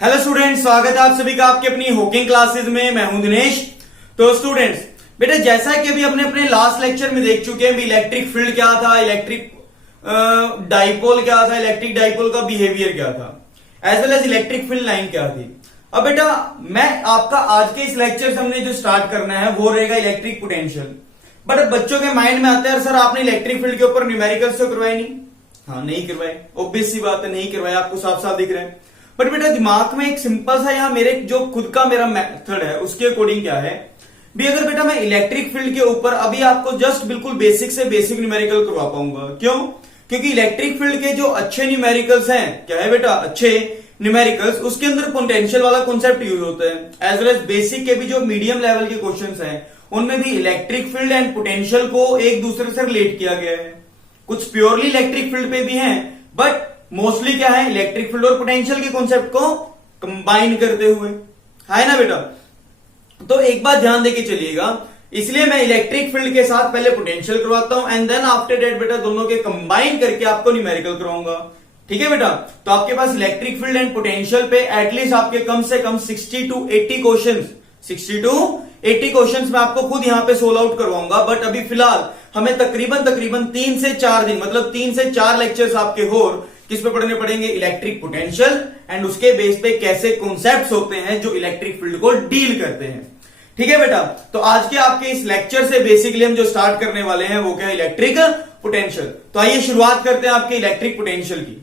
Hello students, स्वागत है आप सभी का आपके अपनी हॉकिंग क्लासेस में। मैं हूं दिनेश। तो स्टूडेंट्स बेटा, जैसा कि अभी अपने अपने लास्ट लेक्चर में देख चुके हैं, इलेक्ट्रिक फील्ड क्या था, इलेक्ट्रिक डाइपोल क्या था, इलेक्ट्रिक डाइपोल का बिहेवियर क्या था, as well as electric field line क्या थी। अब बेटा मैं आपका आज के इस लेक्चर से हमने जो स्टार्ट करना है वो रहेगा इलेक्ट्रिक पोटेंशियल। बट अब बच्चों के माइंड में आता है, सर आपने इलेक्ट्रिक फील्ड के ऊपर न्यूमेरिकल्स तो करवाए नहीं। हाँ, नहीं करवाए, ऑब्वियस सी बात है, नहीं करवाए, आपको साफ साफ दिख रहा है। बट बेटा दिमाग में एक सिंपल सा यहाँ मेरे जो खुद का मेरा मेथड है उसके अकॉर्डिंग क्या है भी, अगर बेटा मैं इलेक्ट्रिक फील्ड के ऊपर अभी आपको जस्ट बिल्कुल बेसिक से बेसिक न्यूमेरिकल करवा पाऊंगा। क्यों? क्योंकि इलेक्ट्रिक फील्ड के जो अच्छे न्यूमेरिकल्स हैं, क्या है बेटा, अच्छे न्यूमेरिकल्स, उसके अंदर पोटेंशियल वाला कॉन्सेप्ट यूज होता है। एज वेल एज बेसिक के भी जो मीडियम लेवल के क्वेश्चंस हैं उनमें भी इलेक्ट्रिक फील्ड एंड पोटेंशियल को एक दूसरे से रिलेट किया गया है। कुछ प्योरली इलेक्ट्रिक फील्ड पे भी हैं, बट मोस्टली क्या है, इलेक्ट्रिक फील्ड और पोटेंशियल के कॉन्सेप्ट को कंबाइन करते हुए, है ना बेटा। तो एक बात ध्यान देके चलिएगा, इसलिए मैं इलेक्ट्रिक फील्ड के साथ पहले पोटेंशियल करवाता हूं एंड देन आफ्टर दैट बेटा दोनों के कंबाइन करके आपको न्यूमेरिकल कराऊंगा। ठीक है बेटा। तो आपके पास इलेक्ट्रिक फील्ड एंड पोटेंशियल पे एटलीस्ट आपके कम से कम 60 to 80 क्वेश्चन 60 to 80 क्वेश्चंस मैं आपको खुद यहां पे सोल्व आउट करवाऊंगा। बट अभी फिलहाल हमें तकरीबन 3 से 4 दिन, मतलब 3 से 4 लेक्चर्स आपके और किस पे पढ़ने पड़ेंगे, इलेक्ट्रिक पोटेंशियल एंड उसके बेस पे कैसे कॉन्सेप्ट्स होते हैं जो इलेक्ट्रिक फील्ड को डील करते हैं। ठीक है बेटा। तो आज के आपके इस लेक्चर से बेसिकली हम जो स्टार्ट करने वाले हैं वो क्या है, इलेक्ट्रिक पोटेंशियल। तो आइए शुरुआत करते हैं आपके इलेक्ट्रिक पोटेंशियल की।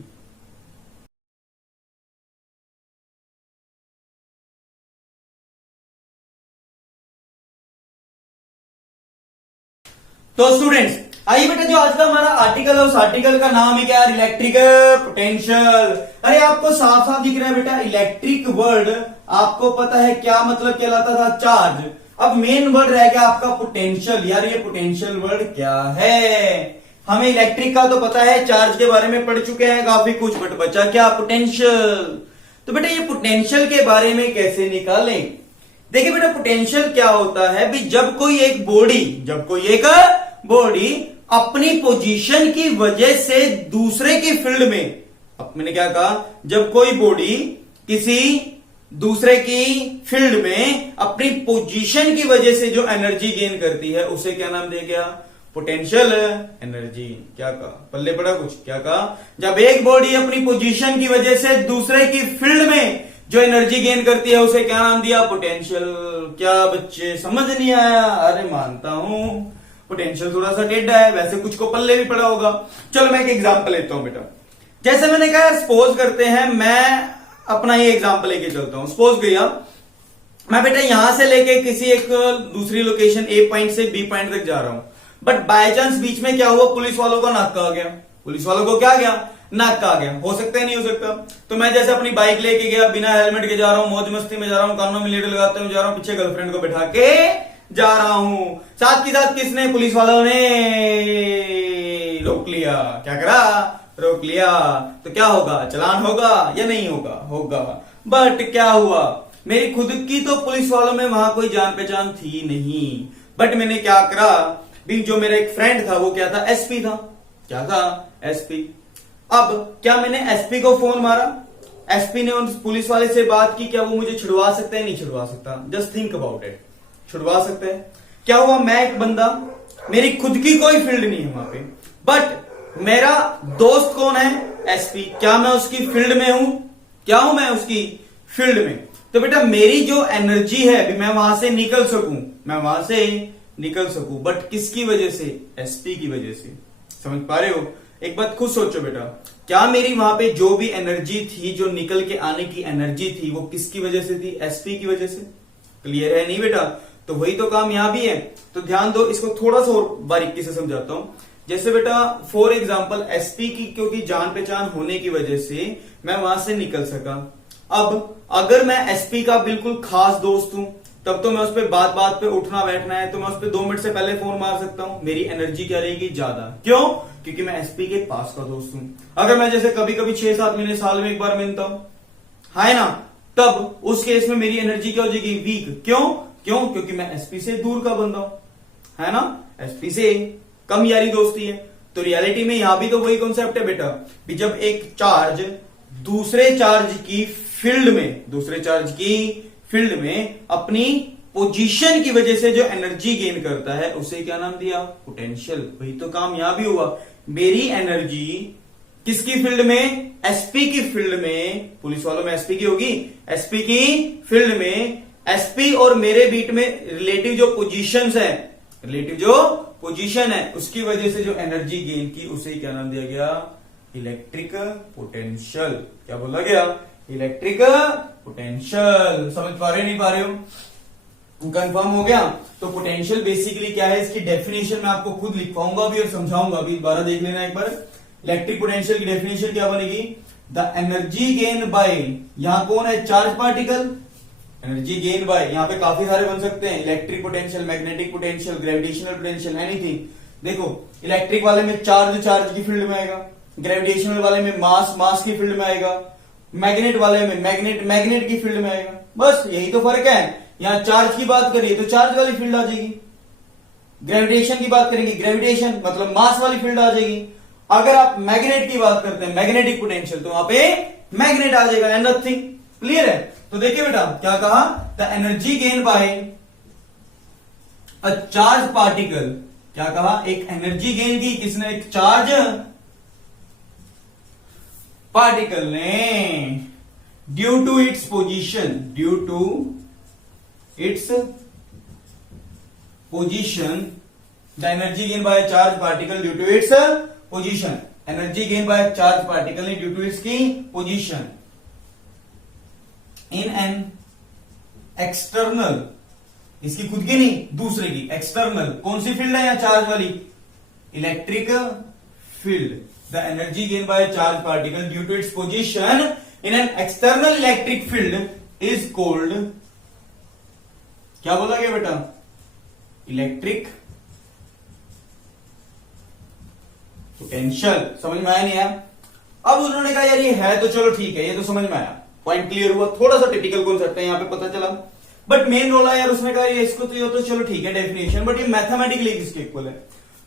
तो स्टूडेंट्स आइए बेटा, जो आज का हमारा आर्टिकल है उस आर्टिकल का नाम है क्या, इलेक्ट्रिक पोटेंशियल। अरे आपको साफ साफ दिख रहा है बेटा, इलेक्ट्रिक वर्ड आपको पता है क्या मतलब कहलाता था, चार्ज। अब मेन वर्ड रह गया आपका पोटेंशियल। यार ये पोटेंशियल वर्ड क्या है, हमें इलेक्ट्रिक का तो पता है, चार्ज के बारे में पढ़ चुके हैं काफी कुछ, बट बचा क्या, पोटेंशियल। तो बेटा ये पोटेंशियल के बारे में कैसे निकालें। देखिए बेटा पोटेंशियल क्या होता है भी, जब कोई एक बॉडी अपनी पोजीशन की वजह से दूसरे की फील्ड में, अब मैंने क्या कहा, जब कोई बॉडी किसी दूसरे की फील्ड में अपनी पोजीशन की वजह से जो एनर्जी गेन करती है उसे क्या नाम दे गया, पोटेंशियल एनर्जी। क्या कहा, पल्ले पड़ा कुछ, क्या कहा, जब एक बॉडी अपनी पोजीशन की वजह से दूसरे की फील्ड में जो एनर्जी गेन करती है उसे क्या नाम दिया, पोटेंशियल। क्या बच्चे समझ नहीं आया? अरे मानता हूं पोटेंशियल थोड़ा सा टेढ़ा है, वैसे कुछ को पल्ले भी पड़ा होगा। चलो मैं एक एग्जांपल लेता हूं बेटा। जैसे मैंने कहा, सपोज करते हैं, मैं अपना ये एग्जांपल लेके चलता हूं। सपोज किया मैं बेटा यहां से लेके किसी एक दूसरी लोकेशन ए पॉइंट से बी पॉइंट तक जा रहा हूं, बट बाय चांस बीच में क्या हुआ, पुलिस वालों का नाका आ गया। पुलिस वालों को क्या गया, नाका आ गया। हो सकता है, नहीं हो सकता। तो मैं जैसे अपनी बाइक लेके गया, बिना हेलमेट के जा रहा हूं, मौज मस्ती में जा रहा हूं, कानों में लीड लगाते हुए जा रहा हूं, पीछे गर्लफ्रेंड को बैठा के जा रहा हूं। साथ के साथ किसने, पुलिस वालों ने रोक लिया। क्या करा, रोक लिया। तो क्या होगा, चलान होगा या नहीं होगा, होगा। बट क्या हुआ, मेरी खुद की तो पुलिस वालों में वहां कोई जान पहचान थी नहीं, बट मैंने क्या करा भी, जो मेरा एक फ्रेंड था वो क्या था, एसपी था। क्या था, एसपी। अब क्या मैंने एसपी को फोन मारा, एसपी ने उन पुलिस वाले से बात की, क्या वो मुझे छुड़वा सकता है, नहीं छुड़वा सकता। जस्ट थिंक अबाउट इट, छुड़वा सकते हैं। क्या हुआ, मैं एक बंदा, मेरी खुद की कोई फील्ड नहीं है वहां पे, बट मेरा दोस्त कौन है, एसपी। क्या मैं उसकी फील्ड में हूं, क्या हूं मैं उसकी फील्ड में। तो बेटा मेरी जो एनर्जी है मैं वहां से निकल सकूं, बट किसकी वजह से, एसपी की वजह से। समझ पा रहे हो? एक बात खुद सोचो बेटा, क्या मेरी वहां पे जो भी एनर्जी थी, जो निकल के आने की एनर्जी थी, वो किसकी वजह से थी, एसपी की वजह से। क्लियर है नहीं बेटा? तो वही तो काम यहां भी है। तो ध्यान दो, इसको थोड़ा सा और बारीकी से समझाता हूं। जैसे बेटा फॉर एग्जांपल एसपी की क्योंकि जान पहचान होने की वजह से मैं वहां से निकल सका। अब अगर मैं एसपी का बिल्कुल खास दोस्त हूं, तब तो मैं उस पर बात बात पे उठना बैठना है, तो मैं उस पर 2 मिनट से पहले फोन मार सकता हूं। मेरी एनर्जी क्या रहेगी, ज्यादा। क्यों? क्योंकि मैं एसपी के पास का दोस्त हूं। अगर मैं जैसे कभी कभी 6-7 महीने, साल में एक बार मिलता हूं, है ना, तब उस केस में मेरी एनर्जी क्या हो जाएगी, वीक। क्यों? क्योंकि मैं एसपी से दूर का बंदा हूं, है ना, एसपी से कम यारी दोस्ती है। तो रियलिटी में यहां भी तो वही कॉन्सेप्ट है बेटा, कि जब एक चार्ज दूसरे चार्ज की फील्ड में, दूसरे चार्ज की फील्ड में अपनी पोजीशन की वजह से जो एनर्जी गेन करता है उसे क्या नाम दिया? पोटेंशियल। वही तो काम यहां भी हुआ। मेरी एनर्जी किसकी फील्ड में? एसपी की फील्ड में। पुलिस वालों में एसपी की होगी, एसपी की फील्ड में एसपी और मेरे बीच में रिलेटिव जो पोजीशंस है, रिलेटिव जो पोजीशन है, उसकी वजह से जो एनर्जी गेन की उसे क्या नाम दिया गया? Electric potential. क्या बोला गया? Electric potential. समझ पा रहे नहीं पा रहे हो? कंफर्म हो गया? तो पोटेंशियल बेसिकली क्या है, इसकी डेफिनेशन मैं आपको खुद लिखवाऊंगा भी और समझाऊंगा भी, दोबारा देख लेना एक बार। इलेक्ट्रिक पोटेंशियल की डेफिनेशन क्या बनेगी? द एनर्जी गेन बाय, यहां कौन है? Charge particle. Energy gain bye, यहां पे काफी सारे बन सकते हैं, electric potential, magnetic potential, gravitational potential, anything. देखो इलेक्ट्रिक वाले में चार्ज चार्ज की फील्ड में आएगा, ग्रेविटेशनल वाले में मास मास की फील्ड में आएगा, मैग्नेट वाले में मैग्नेट मैग्नेट की फील्ड में आएगा। बस यही तो फर्क है। यहां चार्ज की बात करिए तो चार्ज वाली फील्ड आ जाएगी, ग्रेविटेशन की बात करेंगे ग्रेविटेशन मतलब मास वाली फील्ड आ जाएगी। अगर आप मैग्नेट की बात करते हैं, मैग्नेटिक पोटेंशियल, तो वहां पे मैग्नेट आ जाएगा एंड नथिंग। क्लियर है? तो देखिए बेटा क्या कहा, the energy gain by a charge particle. क्या कहा? एक एनर्जी गेन की किसने? एक चार्ज पार्टिकल ने, due to its position, due to its position, the energy gain by charge particle due to its position. Energy gain by charge particle ने due to its की position in an external, इसकी खुद की नहीं दूसरे की, external. कौन सी field है यहां? चार्ज वाली, electric field. The energy gain by charge particle due to its position in an external electric field is called, क्या बोला गया बेटा? Electric potential. समझ में आया नहीं आया? अब उन्होंने कहा यार ये है तो चलो ठीक है, ये तो समझ में आया, पॉइंट क्लियर हुआ। थोड़ा सा टिपिकल कॉन्सेप्ट है यहां पे पता चला, बट मेन रोल है यार उसने कहा ये इसको तो चलो ठीक है डेफिनेशन, बट ये मैथमेटिकली किसके इक्वल है?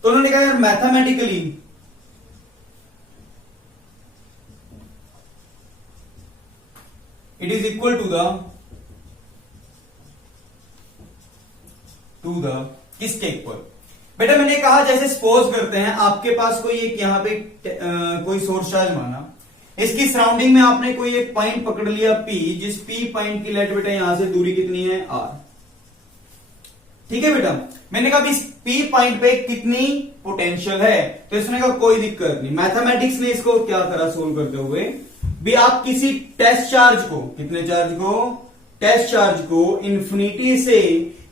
तो उन्होंने कहा यार mathematically it is equal to the किसके इक्वल? बेटा मैंने कहा जैसे सपोज करते हैं आपके पास कोई एक यहां पे कोई सोर्स चार्ज माना, इसकी सराउंडिंग में आपने कोई एक पॉइंट पकड़ लिया P, जिस P पॉइंट की लेट बेटा यहां से दूरी कितनी है? R। ठीक है बेटा, मैंने कहा इस P पॉइंट पे कितनी पोटेंशियल है? तो इसने कहा कोई दिक्कत नहीं, मैथमेटिक्स ने इसको क्या करा सोल्व करते हुए भी, आप किसी टेस्ट चार्ज को, कितने चार्ज को? टेस्ट चार्ज को इंफिनिटी से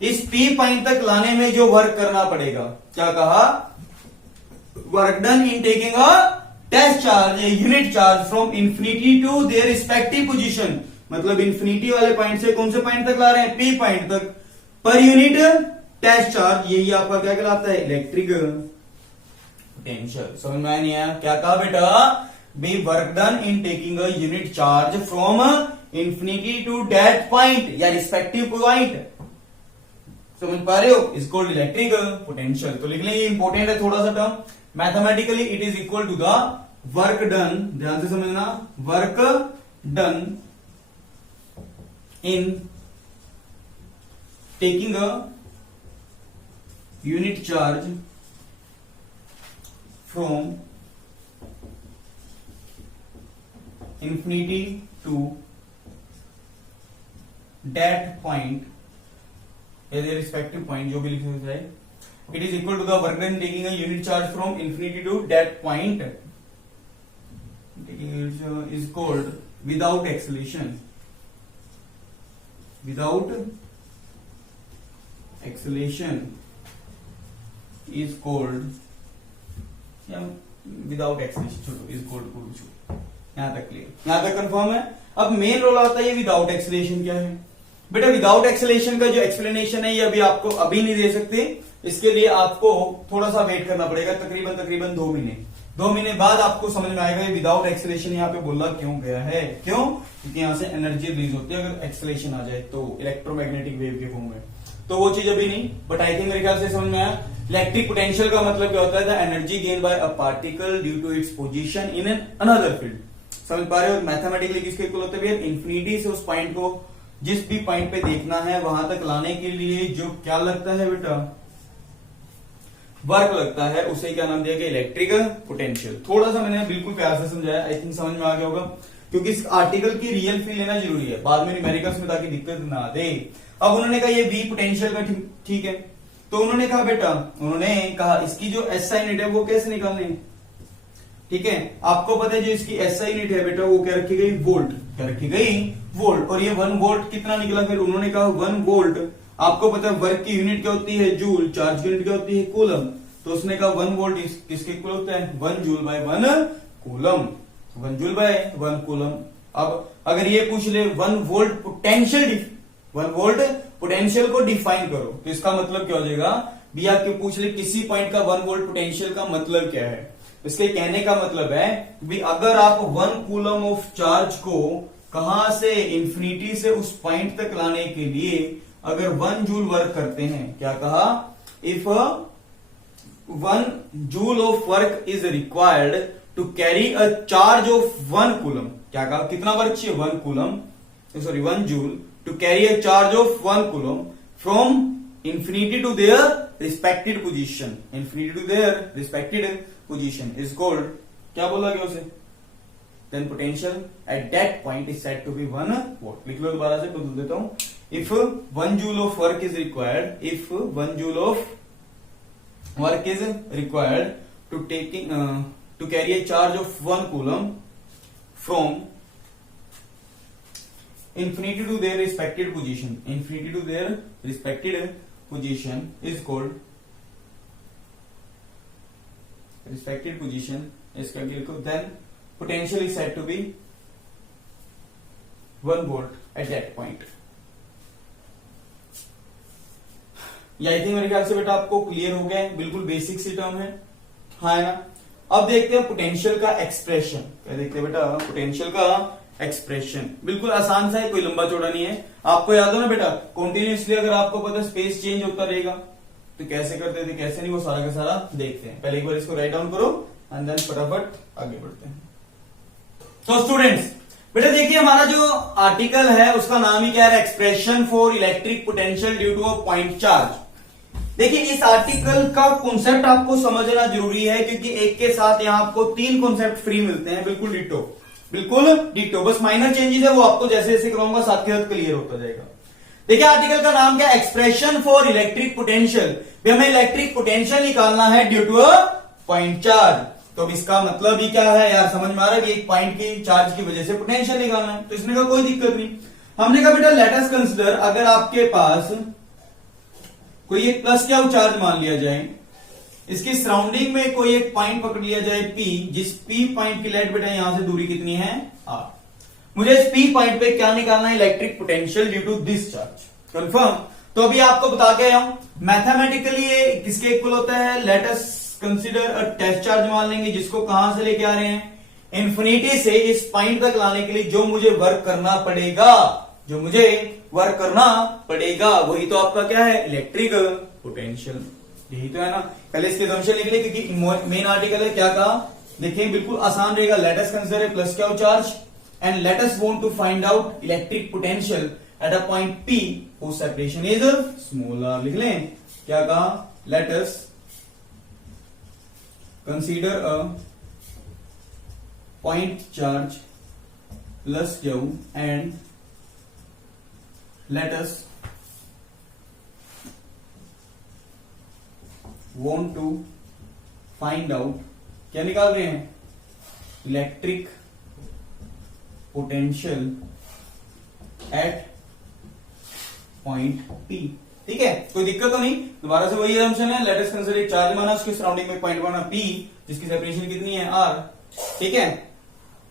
इस P पॉइंट तक लाने में जो वर्क करना पड़ेगा, क्या कहा? Work done in taking a test charge, unit charge from infinity to their respective position. मतलब इंफिनिटी वाले पॉइंट से कौन से पॉइंट तक ला रहे हैं? P पॉइंट तक, पर यूनिट टेस्ट चार्ज। यही आपका क्या कहलाता है? Electric potential. समझ में आया नहीं आया? क्या कहा बेटा? Be work done in taking a unit charge from infinity to that point या रिस्पेक्टिव पॉइंट। समझ पा रहे हो? Is called electric potential. तो लिख लेंगे, इंपॉर्टेंट है थोड़ा सा term. Mathematically it is equal to the work done, ध्यान से समझना, work done in taking a unit charge from infinity to that point या their respective point, जो भी लिखे हुए जाए, it is equal to the work done taking a unit charge from infinity to that point is called without acceleration. Without acceleration is called, या without acceleration छोड़ो, is called छोड़ो, यहां तक क्लियर, यहां तक कंफर्म है। अब मेन रोल आता है ये विदाउट एक्सेलेरेशन क्या है? बेटा विदाउट एक्सेलेरेशन का जो एक्सप्लेनेशन है ये अभी आपको अभी नहीं दे सकते, इसके लिए आपको थोड़ा सा वेट करना पड़ेगा, तकरीबन 2 महीने। 2 महीने बाद आपको समझ में आएगा ये विदाउट एक्सेलेरेशन यहाँ पे बोला क्यों गया है। क्यों? क्योंकि यहां से एनर्जी रिलीज होती है अगर एक्सेलेरेशन आ जाए तो, इलेक्ट्रोमैग्नेटिक वेव के फॉर्म में। तो वो चीज अभी नहीं, बट आई थिंक मेरे ख्याल से समझ में आया। इलेक्ट्रिक पोटेंशियल का मतलब क्या होता है? The energy gain by a particle due to its position in an another field. समझ पा रहे हो? मैथमेटिकली किसके इक्वल होता है भैया? इन्फिनिटी से उस पॉइंट को जिस भी पॉइंट पे देखना है वहां तक लाने के लिए जो क्या लगता है बेटा, वर्क लगता है, उसे क्या नाम दिया गया? Electric potential. थोड़ा सा मैंने बिल्कुल प्यार से समझाया, आई थिंक समझ में आ गया होगा, क्योंकि इस आर्टिकल की रियल फील लेना जरूरी है बाद में न्यूमेरिकल्स में, ताकि दिक्कत ना दे। अब उन्होंने कहा ये वी पोटेंशियल का ठीक है, तो उन्होंने कहा बेटा, उन्होंने कहा इसकी जो एसआई यूनिट है वो कैसे निकालनी है? ठीक है, आपको पता है जो इसकी एसआई यूनिट है बेटा वो क्या रखी गई? वोल्ट। क्या रखी गई? वोल्ट। और ये 1 वोल्ट कितना निकला? फिर उन्होंने कहा 1 वोल्ट, आपको पता है वर्क की यूनिट क्या होती है? जूल। चार्ज की यूनिट क्या होती है? कूलम। तो उसने कहा 1 वोल्ट किसके इक्वल होता है? 1 joule by 1 coulomb. 1 joule by 1 coulomb. अब अगर ये पूछ ले 1 वोल्ट पोटेंशियल को डिफाइन करो, तो इसका मतलब क्या हो जाएगा? भी आपके पूछ ले किसी पॉइंट का 1 वोल्ट पोटेंशियल का मतलब क्या है? इसके कहने का मतलब है भी अगर आप 1 कूलम ऑफ चार्ज को कहां से, इंफिनिटी से उस पॉइंट तक लाने के लिए अगर 1 जूल वर्क करते हैं, क्या कहा? If 1 joule of work is required to carry a charge of 1 coulomb, क्या कहा? कितना वर्क चाहिए? 1 coulomb, sorry 1 joule to carry a charge of 1 coulomb from infinity to their respected position, infinity to their respected position is called, क्या बोला गया उसे? then potential at that point is said to be 1 volt। लिख लो दोबारा से, बदल देता हूं। if 1 joule of work is required, if 1 joule of work is required to carry a charge of 1 coulomb from infinity to their respected position, infinity to their respected position is called, respected position is then potential is said to be 1 volt at that point। ये I think मेरे ख्याल से बेटा आपको clear हो गया है, बिल्कुल बेसिक सी टर्म है, हाँ है ना। अब देखते हैं पोटेंशियल का एक्सप्रेशन। क्या देखते हैं बेटा? पोटेंशियल का एक्सप्रेशन बिल्कुल आसान सा है, कोई लंबा चौड़ा नहीं है। आपको याद हो ना बेटा, कॉन्टिन्यूसली अगर आपको पता स्पेस चेंज होता रहेगा तो कैसे करते थे कैसे नहीं, वो सारा का सारा देखते हैं। पहले एक बार इसको राइट डाउन करो एंड देन फटाफट आगे बढ़ते हैं। तो स्टूडेंट्स बेटा देखिए, हमारा जो आर्टिकल है उसका नाम ही क्या है? Expression for electric potential due to a point charge. देखिए इस आर्टिकल का कॉन्सेप्ट आपको समझना जरूरी है, क्योंकि एक के साथ यहां आपको 3 कॉन्सेप्ट फ्री मिलते हैं, बिल्कुल डिटो, बिल्कुल डिटो, बस माइनर चेंजेस है, वो आपको जैसे जैसे कराऊंगा साथ के साथ क्लियर होता जाएगा। देखिए आर्टिकल का नाम क्या? Expression for electric potential. हमें इलेक्ट्रिक पोटेंशियल निकालना है due to a point charge. तो अब इसका मतलब ही क्या है यार, समझ में आ रहा है? एक पॉइंट की चार्ज की वजह से पोटेंशियल निकालना है। तो इसमें का कोई दिक्कत नहीं। हमने कहा बेटा लेट अस कंसीडर, अगर आपके पास कोई एक प्लस क्या चार्ज मान लिया जाए, इसकी सराउंडिंग में कोई एक पॉइंट पकड़ लिया जाए P, जिस P पॉइंट की लेट बेटा यहां से दूरी कितनी है? R। मुझे इस P पॉइंट पे क्या निकालना है? Electric potential due to this charge. Confirm? तो अभी आपको बता के आया हूं, मैथमेटिकली ये किसके इक्वल होता है? Let us consider a test charge मान लेंगे, जिसको कहां से लेके आ रहे हैं? इंफिनिटी से इस पॉइंट तक लाने के लिए जो मुझे वर्क करना पड़ेगा, जो मुझे वर्क करना पड़ेगा वही तो आपका क्या है? Electric potential. यही तो है ना। पहले इसके असम्पशन लिख ले, क्योंकि मेन आर्टिकल है। क्या कहा? देखिए बिल्कुल आसान रहेगा। Let us consider a plus क्या charge and let us want to find out electric potential at a point P whose separation is small r। लिख लें क्या कहा? Let us consider a point charge plus Q and let us want to find out, क्या निकाल रहे हैं? Electric potential at point P। ठीक है, कोई दिक्कत तो नहीं। दोबारा से वही असम्पशन है, लेट अस कंसीडर एक चार्ज माना, उसके सराउंडिंग में पॉइंट बना P, जिसकी सेपरेशन कितनी है? R। ठीक है,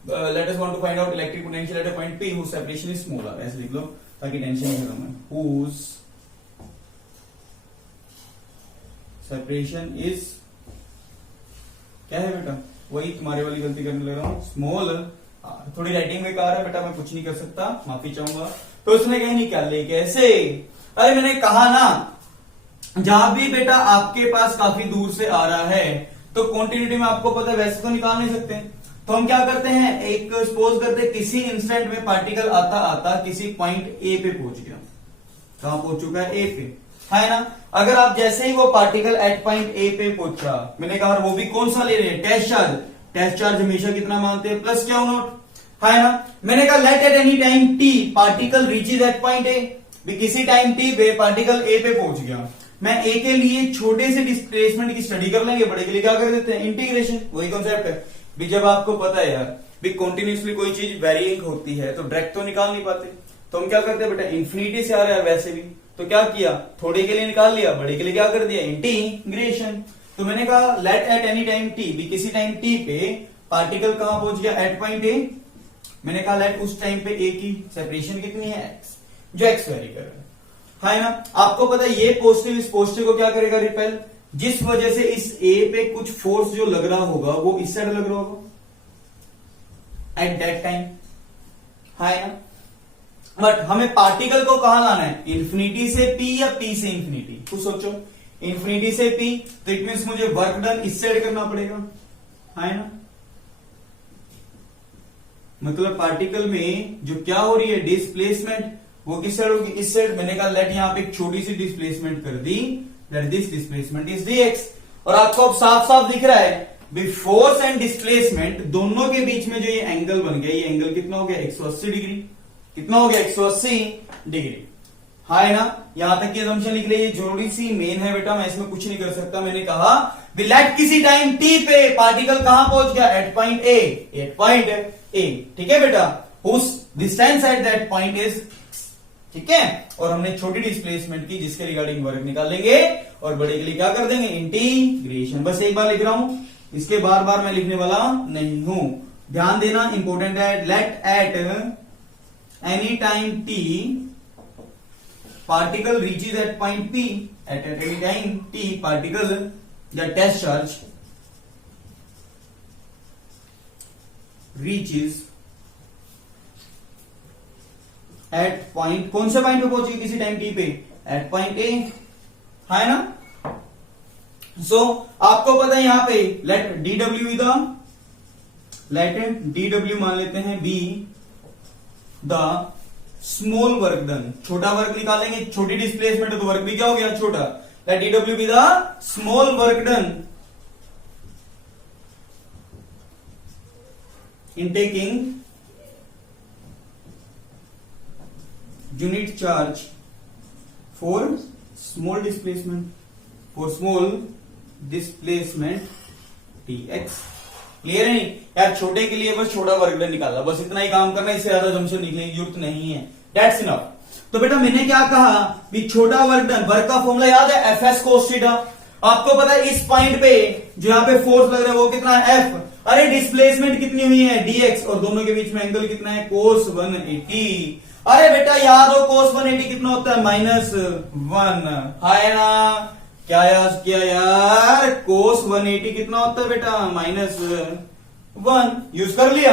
let us want to find out electric potential at a point P whose separation is small r। ऐसे लिख लो ताकि टेंशन नहीं खत्म है। whose सेपरेशन इज क्या है बेटा? वही तुम्हारे वाली गलती करने लग रहा हूं, स्मॉल। थोड़ी राइटिंग में कहा है बेटा, मैं कुछ नहीं कर सकता, माफी चाहूंगा। तो उसने कहीं निकाल ले कैसे? अरे मैंने कहा ना, जहां भी बेटा आपके पास काफी दूर से आ रहा है तो कॉन्टिन्यूटी में आपको पता है वैसे तो निकाल नहीं सकते, तो हम क्या करते हैं, एक सपोज करते हैं किसी इंस्टेंट में पार्टिकल आता आता किसी पॉइंट ए पे पहुंच गया। कहां पहुंच चुका है, ए पे, है ना। अगर आप जैसे ही वो पार्टिकल एट पॉइंट ए पे पहुंचा, मैंने कहा वो भी कौन सा ले रहे हैं, टेस्ट चार्ज। टेस्ट चार्ज हमेशा कितना मानते हैं, प्लस क्यू नॉट, है ना। मैंने कहा let at any time T particle reaches at point A, भी किसी टाइम टी पे पार्टिकल ए पे पहुंच गया। मैं ए के लिए छोटे से डिस्प्लेसमेंट की स्टडी कर लेंगे, बड़े के लिए क्या कर देते हैं, इंटीग्रेशन। वही कॉन्सेप्ट है भी, जब आपको पता है यार भी कंटिन्यूसली कोई चीज वेरिएंग होती है तो डायरेक्ट तो निकाल नहीं पाते, तो हम क्या करते हैं बेटा, इंफिनिटी से आ रहा है वैसे भी, तो क्या किया, थोड़े के लिए निकाल लिया, बड़े के लिए क्या कर दिया, इंटीग्रेशन। तो मैंने कहा let at any time T, भी किसी टाइम टी पे पार्टिकल कहां पहुंच गया, एट पॉइंट ए। मैंने कहा लेट उस टाइम पे ए की सेपरेशन कितनी है, एक्स, जो एक्स वेरी कर रहा है ना। आपको पता है ये पॉजिटिव इस पॉजिटिव को क्या करेगा, रिपेल, जिस वजह से इस ए पे कुछ फोर्स जो लग रहा होगा वो इस साइड लग रहा होगा एट दैट टाइम, है ना। बट हमें पार्टिकल को कहां लाना है, इंफिनिटी से पी या पी से इंफिनिटी, कुछ सोचो, इंफिनिटी से पी, तो इट मीन्स मुझे वर्क डन इस साइड करना पड़ेगा, है ना। मतलब पार्टिकल में जो क्या हो रही है, डिस्प्लेसमेंट, वो किस साइड होगी, इस साइड। मैंने कहा लेट यहां पे एक छोटी सी डिस्प्लेसमेंट कर दी, that this displacement is dx। और आपको अब साफ साफ दिख रहा है भी फोर्स एंड डिस्प्लेसमेंट दोनों के बीच में जो ये एंगल बन गया, ये एंगल कितना हो गया, 180 डिग्री। कितना हो गया, 180 डिग्री, है ना। यहां तक की असम्पशन लिख ली, जरूरी सी मेन है बेटा, मैं इसमें कुछ नहीं कर सकता। मैंने कहा लेट किसी टाइम टी पे पार्टिकल कहां पहुंच गया, at point A, at point A, ठीक है बेटा, whose distance at that point is, ठीक है। और हमने छोटी डिस्प्लेसमेंट की जिसके रिगार्डिंग वर्क निकालेंगे, और बड़े के लिए क्या कर देंगे, इंटीग्रेशन। बस एक बार लिख रहा हूं, इसके बार बार मैं लिखने वाला नहीं हूं, ध्यान देना, इंपॉर्टेंट है। Let at any time T particle reaches at point P, at any time T particle या test charge reaches at point, कौन से पॉइंट पे पहुंची किसी टाइम टी पे, एट पॉइंट ए, है ना। सो आपको पता है यहां पे let D W the, let D W मान लेते हैं be the small work done, छोटा वर्क निकालेंगे, छोटी डिस्प्लेसमेंट है तो वर्क भी क्या हो गया, छोटा। Let D W be the small work done in taking unit charge for small displacement, for small displacement dx। Clear है नहीं यार, छोटे के लिए बस छोटा वर्क डन निकाला, बस इतना ही काम करना, इससे ज्यादा जमशेद निकलने की जरूरत नहीं है, दैट्स इनफ। तो बेटा मैंने क्या कहा भी छोटा वर्क डन, वर्क का फॉर्मूला याद है, एफ एस कोस थीटा। आपको पता है इस पॉइंट पे जो यहाँ पे फोर्स लग रहा है वो कितना है, एफ। अरे डिस्प्लेसमेंट कितनी हुई है, dx, और दोनों के बीच में एंगल कितना है, कोस 180। अरे बेटा याद हो कोस 180 कितना होता है, -1, है ना। क्या याद किया यार, कोस 180 कितना होता है बेटा, -1, यूज कर लिया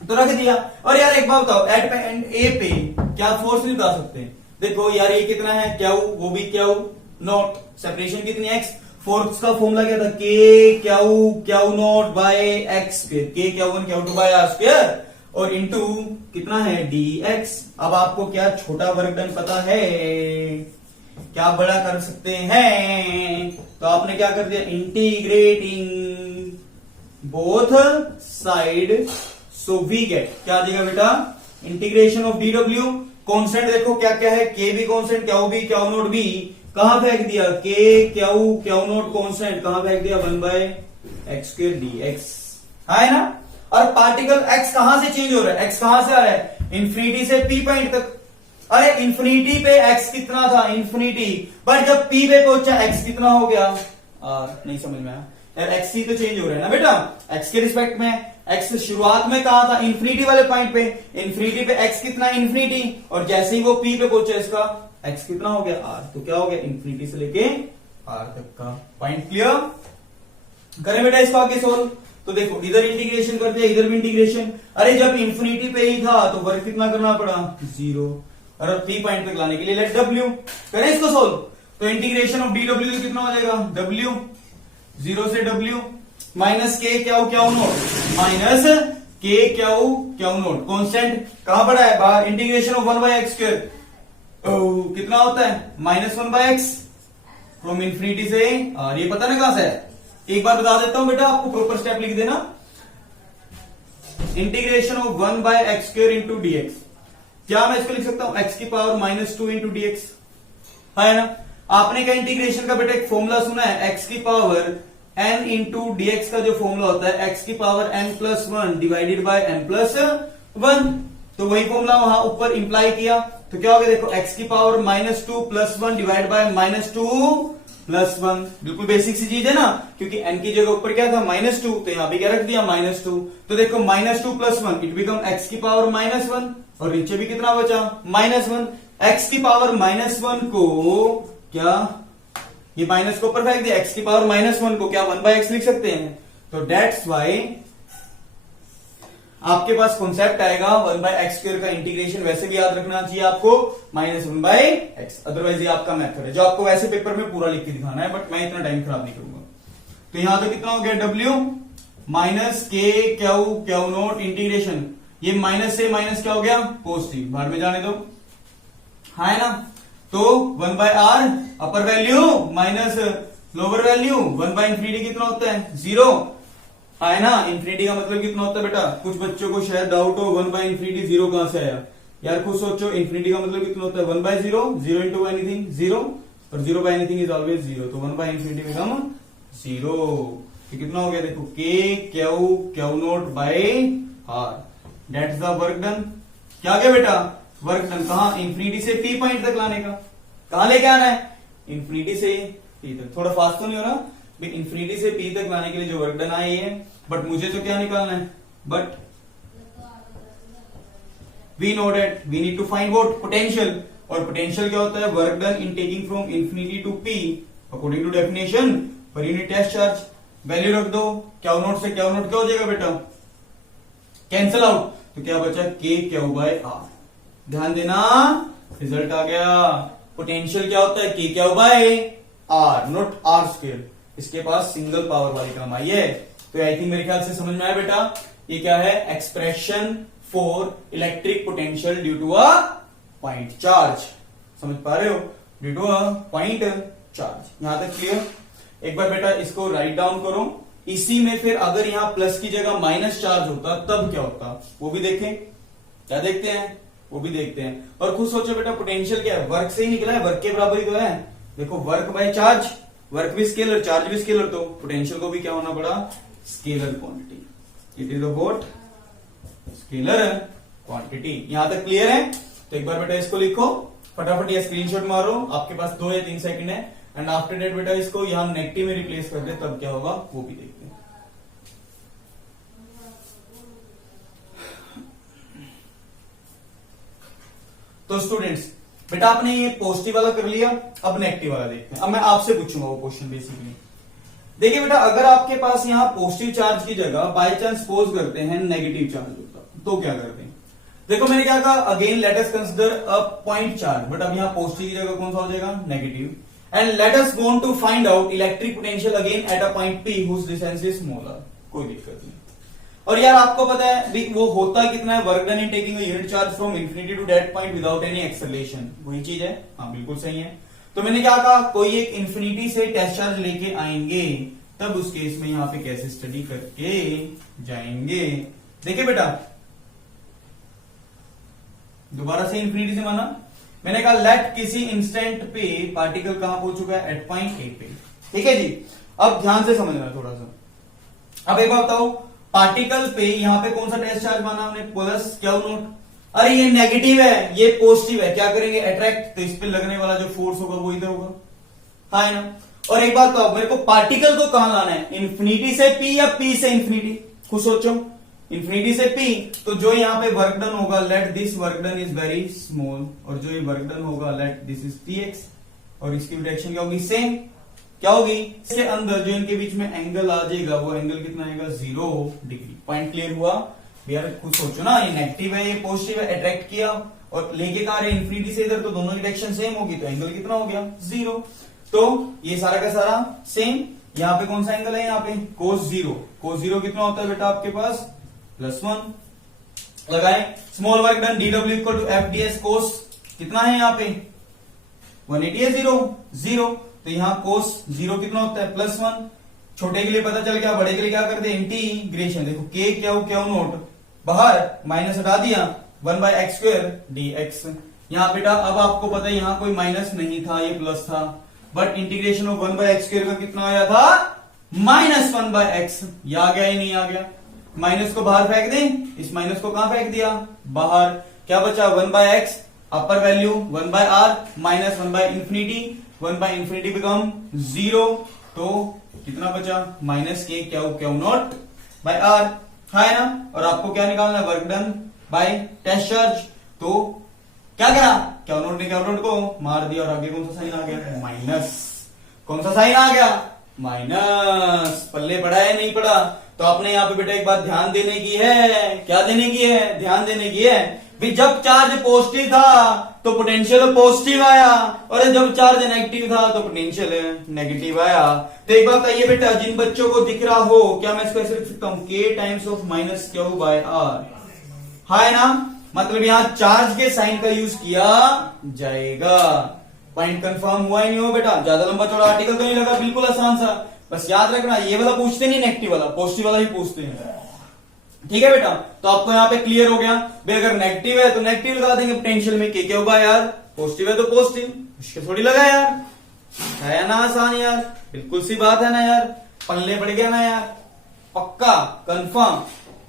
तो रख दिया। और यार एक बात बताओ, एट पॉइंट ए पे क्या फोर्स नहीं बता सकते, देखो यार ये कितना है, क्यू, वो भी क्यू नॉट, सेपरेशन कितनी, एक्स। फोर्स का फॉर्मूला क्या था, K Q naught by X square, K Q one Q two by R square, और इंटू कितना है, dx। अब आपको क्या छोटा वर्क डन पता है, क्या बड़ा कर सकते हैं, तो आपने क्या कर दिया, integrating both side, so we get, क्या आ जाएगा बेटा, इंटीग्रेशन ऑफ dw। कॉन्स्टेंट देखो क्या क्या है, के भी कॉन्स्टेंट, क्यू भी, क्यू नोट भी, कहां फेंक दिया, के क्यू नोट कॉन्स्टेंट कहां फेंक दिया, 1/x² dx, है ना। और पार्टिकल x कहां से चेंज हो रहा है, x कहां से आ रहा है, इंफिनिटी से p पॉइंट तक। अरे इंफिनिटी पे x कितना था, इंफिनिटी, बट जब p पे पहुंचा x कितना हो गया, नहीं समझ में आया यार, x ही तो चेंज हो रहा है ना बेटा, x के रिस्पेक्ट में। x शुरुआत में कहा था इंफिनिटी वाले पॉइंट पे, इंफिनिटी पे x कितना, इंफिनिटी, और जैसे ही वो p पे पहुंचा इसका x कितना हो गया, r, तो क्या हो गया, इंफिनिटी से लेके r तक का पॉइंट। क्लियर करें बेटा इसको आगे सोल्व। तो देखो इधर इंटीग्रेशन करते हैं, इधर भी इंटीग्रेशन। अरे जब इंफिनिटी पे ही था तो वर्क कितना करना पड़ा, 0, और अब p पॉइंट तक लाने के लिए लेट w करें इसको सोल्व। तो इंटीग्रेशन ऑफ dw कितना हो जाएगा, w, 0 से w, माइनस के क्यू क्यू नोट, माइनस के क्यू क्यू नोट, कॉन्स्टेंट कहां पड़ा है बाहर, इंटीग्रेशन ऑफ 1/x², कितना होता है -1/x फ्रॉम इन्फिनिटी से, और ये पता ना कहां से है, एक बार बता देता हूं बेटा, आपको प्रॉपर स्टेप लिख देना, integration of 1/x² into dx, क्या मैं इसको लिख सकता हूं x की पावर -2 इंटू dx, है ना। आपने क्या इंटीग्रेशन का बेटा एक फॉर्मूला सुना है, x की पावर n इंटू dx का जो फॉर्मूला होता है x की power n+1 divided by n+1, तो वही फॉर्मूला वहां ऊपर इंप्लाई किया, तो क्या हो गया देखो, x की पावर -2 + 1 डिवाइड बाय -2 + 1, बिल्कुल बेसिक सी चीज है ना, क्योंकि n की जगह ऊपर क्या था -2, तो यहां भी क्या रख दिया -2, तो देखो -2 + 1 इट बिकम x की पावर -1, और नीचे भी कितना बचा -1, x की पावर -1 को क्या, ये माइनस को ऊपर फेंक दिया, x की पावर -1 को क्या 1/x लिख सकते हैं, तो दैट्स वाई आपके पास कॉन्सेप्ट आएगा 1/x² का इंटीग्रेशन, वैसे भी याद रखना चाहिए आपको -1/x, अदरवाइज ये आपका मेथड है जो आपको वैसे पेपर में पूरा लिख के दिखाना है, बट मैं इतना टाइम खराब नहीं करूंगा। तो यहां तो कितना हो गया w माइनस के क्यू क्यू नोट इंटीग्रेशन, ये माइनस से माइनस क्या हो गया पॉजिटिव, बाहर में जाने दो, हाँ है ना, तो 1/r अपर वैल्यू माइनस लोअर वैल्यू 1/∞ कितना होता है 0, है ना, इन्फिनिटी का मतलब कितना होता है बेटा, कुछ बच्चों को शायद डाउट हो 1/∞ 0 कहां से आया, यार खुद सोचो, इन्फिनिटी का मतलब कितना होता है 1/0, 0 इंटू एनीथिंग 0, और 0 बाय एनीथिंग इज ऑलवेज 0, तो 1/∞ बिकम 0, तो कितना हो गया देखो K Q Q naught by r, that's the work done, क्या गया बेटा वर्क डन, कहां इन्फिनिटी से p पॉइंट तक लाने का, कहां लेके आना है इन्फिनिटी से p तक, थोड़ा फास्ट तो नहीं हो रहा, इन्फिनिटी से p तक लाने के लिए जो वर्क डन है ये, बट मुझे तो क्या निकालना है, but we know that we need to find what potential, और पोटेंशियल क्या होता है work done in taking from infinity to p according to definition per unit test charge, value रख दो, क्यू नोट से क्यू नोट क्या हो जाएगा बेटा कैंसिल आउट, तो क्या बचा के क्यू बाय r, ध्यान देना रिजल्ट आ गया, पोटेंशियल क्या होता है के Q by r not r², इसके पास सिंगल पावर वाली टर्म आई है, तो आई थिंक मेरे ख्याल से समझ में आया बेटा, ये क्या है expression for electric potential due to a point charge, समझ पा रहे हो, due to a point charge, यहां तक क्लियर। एक बार बेटा इसको राइट डाउन करो, इसी में फिर अगर यहां प्लस की जगह माइनस चार्ज होता तब क्या होता वो भी देखें, क्या देखते हैं वो भी देखते हैं, और खुद सोचो बेटा पोटेंशियल क्या है, वर्क से ही निकला है, वर्क के बराबर ही तो है, देखो वर्क बाय चार्ज, वर्क भी स्केलर चार्ज भी स्केलर, तो पोटेंशियल को भी क्या होना पड़ा scalar quantity, it is about scalar quantity, यहां तक क्लियर है। तो एक बार बेटा इसको लिखो फटाफट, या स्क्रीनशॉट मारो, आपके पास 2 या 3 सेकंड है, एंड आफ्टर डेट बेटा इसको यहां नेगेटिव में रिप्लेस कर दे, तब क्या होगा वो भी देखते हैं। तो स्टूडेंट्स बेटा आपने ये पॉजिटिव वाला कर लिया, अब नेगेटिव वाला देखते हैं, अब मैं आपसे पूछूंगा वो क्वेश्चन बेसिकली, देखिए बेटा अगर आपके पास यहां पॉजिटिव चार्ज की जगह बाय चांस सपोज करते हैं नेगेटिव चार्ज होता, तो क्या करते हैं, देखो मैंने क्या कहा, again let us consider a point charge, but अब यहां पॉजिटिव की जगह कौन सा हो जाएगा negative, and let us want to find out electric potential again at a point p whose distance is smaller, कोई दिक्कत नहीं, और यार आपको पता है वो होता कितना है work done in taking a unit charge from infinity to that point without any acceleration, वही चीज है, हाँ बिल्कुल सही है। तो मैंने क्या कहा, कोई एक इन्फिनिटी से टेस्ट चार्ज लेके आएंगे, तब उस केस में यहां पे कैसे स्टडी करके जाएंगे, देखिए बेटा दोबारा से इन्फिनिटी से माना, मैंने कहा लेट किसी इंस्टेंट पे पार्टिकल कहां पहुंच चुका है एट पॉइंट ए पे, ठीक है जी। अब ध्यान से समझना थोड़ा सा, अब एक बात बताओ, पार्टिकल पे यहां पे कौन सा टेस्ट चार्ज माना हमने प्लस क्यू नोट, अरे ये नेगेटिव है ये पॉजिटिव है, क्या करेंगे अट्रैक्ट, तो इस पे लगने वाला जो फोर्स होगा वो इधर होगा, हाँ है ना। और एक बात बताओ मेरे को पार्टिकल को कहां लाना है, इन्फिनिटी से p या p से इन्फिनिटी, खुद सोचो, इन्फिनिटी से p, तो जो यहां पे वर्क डन होगा let this work done is very small, और जो ये वर्क डन होगा लेट दिस इज px, और इसकी डायरेक्शन क्या होगी सेम, क्या होगी इसके अंदर जो इनके बीच में एंगल आ जाएगा वो एंगल कितना आएगा 0 डिग्री, पॉइंट क्लियर हुआ यार, खुद सोचो ना, ये नेगेटिव है ये पॉजिटिव है, अट्रैक्ट किया और लेके कहा रहे इन्फिनिटी से इधर, तो दोनों की डायरेक्शन सेम होगी, तो एंगल कितना हो गया 0, तो ये सारा का सारा सेम, यहाँ पे कौन सा एंगल है, यहाँ पे cos 0। cos 0 कितना होता है बेटा आपके पास, +1। लगाए small work done dw equal to F D S cos कितना है यहाँ पे 180 है, 0 तो यहाँ cos 0 कितना होता है +1। छोटे के लिए पता चल गया, बड़े के लिए क्या करते हैं इंटीग्रेशन। देखो k क्या नोट बाहर माइनस हटा दिया 1/x² dx। यहाँ बेटा अब आपको पता है यहाँ कोई माइनस नहीं था, ये प्लस था, बट इंटीग्रेशन ऑफ 1/x² का कितना आया था -1/x। ये आ गया ही नहीं आ गया, माइनस को बाहर फेंक दें, इस माइनस को कहां फेंक दिया बाहर, क्या बचा 1/x upper value 1/r minus 1/इंफिनिटी 1/इंफिनिटी बिकम 0, तो कितना बचा -k Q naught by r है ना। और आपको क्या निकालना है, work done by test charge. तो क्या करा, क्यू नॉट ने क्यू नॉट को मार दिया और आगे कौन सा साइन आ गया माइनस। कौन सा साइन आ गया माइनस। पल्ले पड़ा है नहीं पड़ा। तो आपने यहाँ पे बेटा एक बात ध्यान देने की है, क्या देने की है, ध्यान देने की है भी जब चार्ज पॉजिटिव था तो पोटेंशियल पॉजिटिव आया, और जब चार्ज नेगेटिव था तो पोटेंशियल नेगेटिव आया। तो एक बात आइए बेटा, जिन बच्चों को दिख रहा हो, क्या मैं इसको ऐसे लिख सकता हूं k टाइम्स ऑफ -q/r, है ना, मतलब यहाँ चार्ज के साइन का यूज किया जाएगा। पॉइंट कंफर्म हुआ ही नहीं हो बेटा, ज्यादा लंबा चौड़ा आर्टिकल तो नहीं लगा, बिल्कुल आसान सा। बस याद रखना ये वाला पूछते नहीं, नेगेटिव वाला, पॉजिटिव वाला ही पूछते हैं। ठीक है बेटा, तो आपको यहाँ पे क्लियर हो गया भाई, अगर नेगेटिव है तो नेगेटिव लगा देंगे पोटेंशियल में, क्या होगा यार, पॉजिटिव है तो पॉजिटिव, मुश्किल थोड़ी लगा यार, है ना आसान यार, बिल्कुल सी बात है ना यार, पल्ले पड़ गया ना यार, पक्का कंफर्म।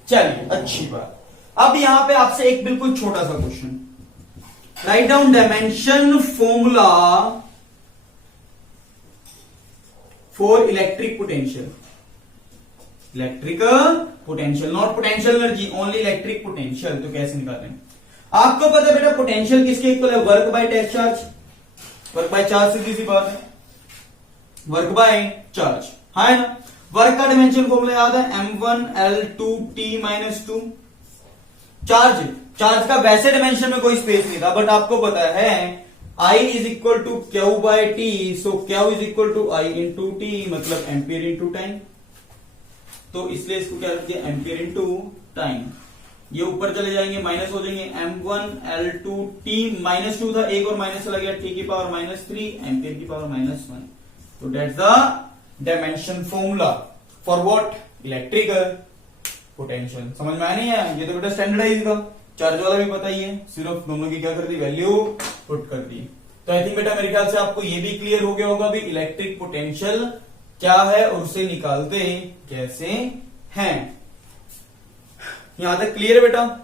चलिए अच्छी बात। अब यहाँ पे आपसे एक बिल्कुल छोटा सा question, write down dimension formula for electric potential. Electric potential, not potential energy, only electric potential. तो कैसे निकालें, आपको पता है बेटा पोटेंशियल किसके इक्वल है, work by test charge. Work by charge सीधी सी बात है, वर्क बाय चार्ज है ना। वर्क का डायमेंशन फॉर्मूला याद है, m1L2T-2। चार्ज का वैसे डायमेंशन में कोई स्पेस नहीं था, बट आपको पता है I is equal to Q/T, so Q is equal to I into T, मतलब एम्पियर इंटू टाइम। तो इसलिए इसको क्या रखते हैं, एम्पियर इंटू टाइम। ये ऊपर चले जाएंगे, माइनस हो जाएंगे, m1L2T-2 था, एक और माइनस चला गया, T की पावर -3 एम्पियर की पावर -1। तो that's the dimension formula for what, electric potential. समझ में आया नहीं है, ये तो बेटा स्टैंडर्डाइज का, चार्ज वाला भी पता ही है, सिर्फ दोनों की क्या कर दी, वैल्यू पुट कर दी। तो आई थिंक बेटा मेरे ख्याल से आपको ये भी क्लियर हो गया होगा भी इलेक्ट्रिक पोटेंशियल क्या है और उसे निकालते कैसे हैं। यहां तक क्लियर है बेटा।